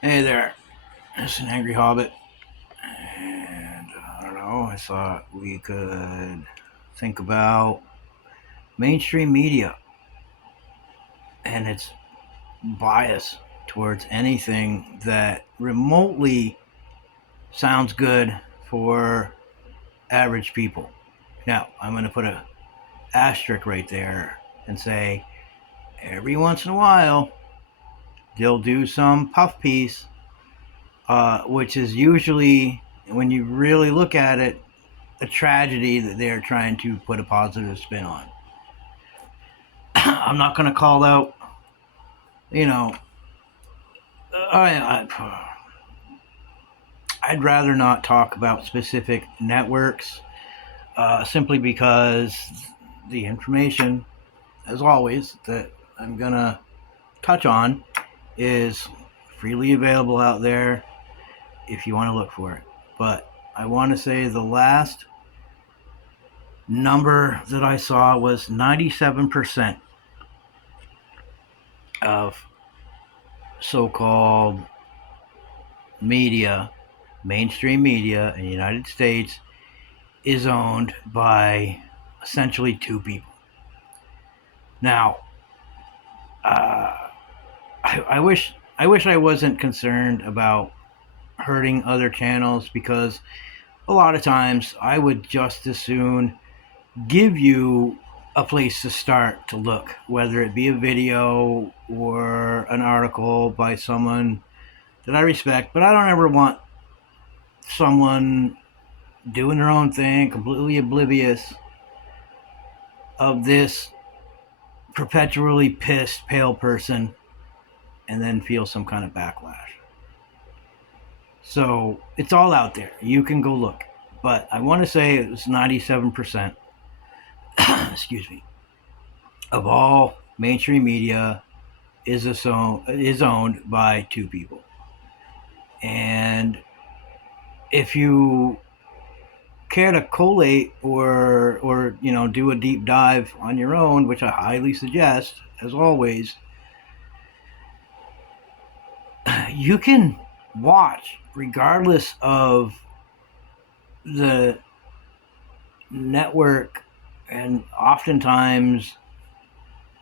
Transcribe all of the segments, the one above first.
Hey there, it's an Angry Hobbit, and I don't know, I thought we could think about mainstream media and its bias towards anything that remotely sounds good for average people. Now, I'm going to put a asterisk right there and say every once in a while they'll do some puff piece, which is usually, when you really look at it, a tragedy that they're trying to put a positive spin on. I'm not going to call out, you know, I'd rather not talk about specific networks, simply because the information, as always, that I'm going to touch on is freely available out there if you want to look for it. But I want to say the last number that I saw was 97% of so called media, mainstream media in the United States, is owned by essentially two people. Now, uh, I wish I wasn't concerned about hurting other channels, because a lot of times I would just as soon give you a place to start to look, whether it be a video or an article by someone that I respect. But I don't ever want someone doing their own thing, completely oblivious of this perpetually pissed, pale person, and then feel some kind of backlash. So it's all out there. You can go look. But I want to say it was 97%, excuse me, of all mainstream media is owned by two people. And if you care to collate or do a deep dive on your own, which I highly suggest, as always, you can watch regardless of the network, and oftentimes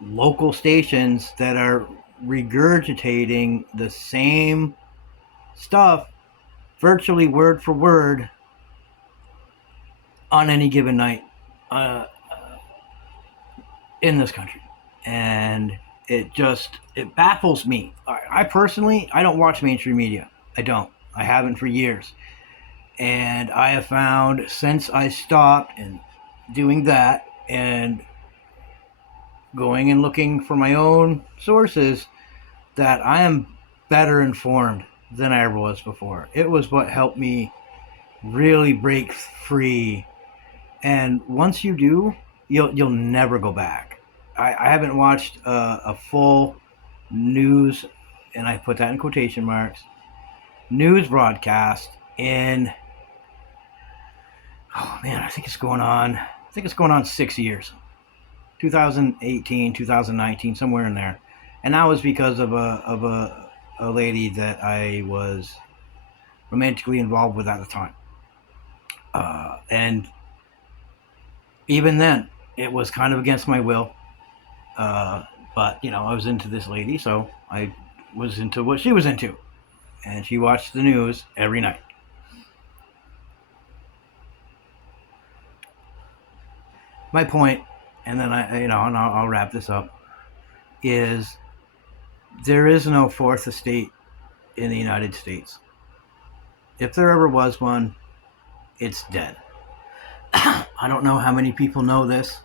local stations that are regurgitating the same stuff virtually word for word on any given night, uh, in this country. And it baffles me. I personally, I don't watch mainstream media. I don't. I haven't for years. And I have found, since I stopped and doing that and going and looking for my own sources, that I am better informed than I ever was before. It was what helped me really break free. And once you do, you'll never go back. I haven't watched a full news, and I put that in quotation marks, news broadcast in, oh man, I think it's going on 6 years. 2018, 2019, somewhere in there. And that was because of a lady that I was romantically involved with at the time. And even then, it was kind of against my will. Uh, but, I was into this lady, so I was into what she was into. And she watched the news every night. My point, and then and I'll wrap this up, is there is no fourth estate in the United States. If there ever was one, it's dead. I don't know how many people know this.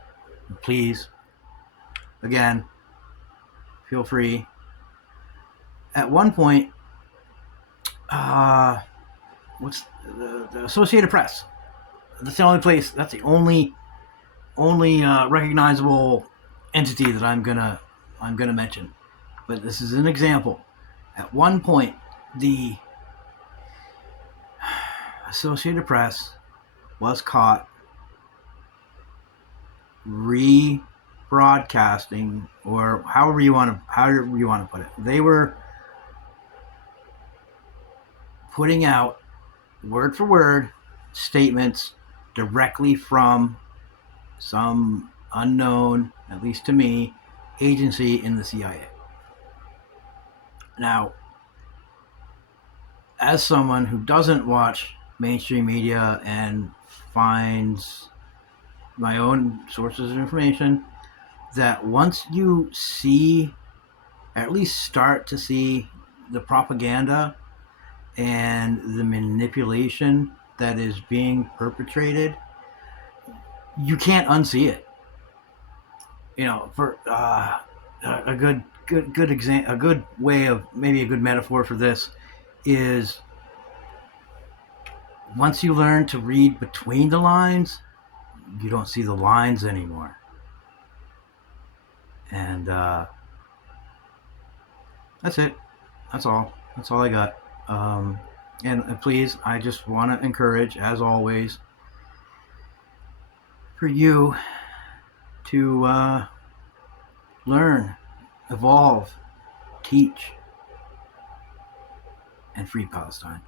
Please, again, feel free. At one point, uh, what's the Associated Press? That's the only place. That's the only recognizable entity that I'm gonna mention. But this is an example. At one point, the Associated Press was caught rebroadcasting, or however you want to put it. They were putting out word for word statements directly from some unknown, at least to me, agency in the CIA. Now, as someone who doesn't watch mainstream media and finds my own sources of information, that once you see, at least start to see, the propaganda and the manipulation that is being perpetrated, you can't unsee it. For a a good way of, maybe a good metaphor for this is, once you learn to read between the lines, you don't see the lines anymore. And that's it. That's all. That's all I got. And please, I just want to encourage, as always, for you to learn, evolve, teach, and free Palestine.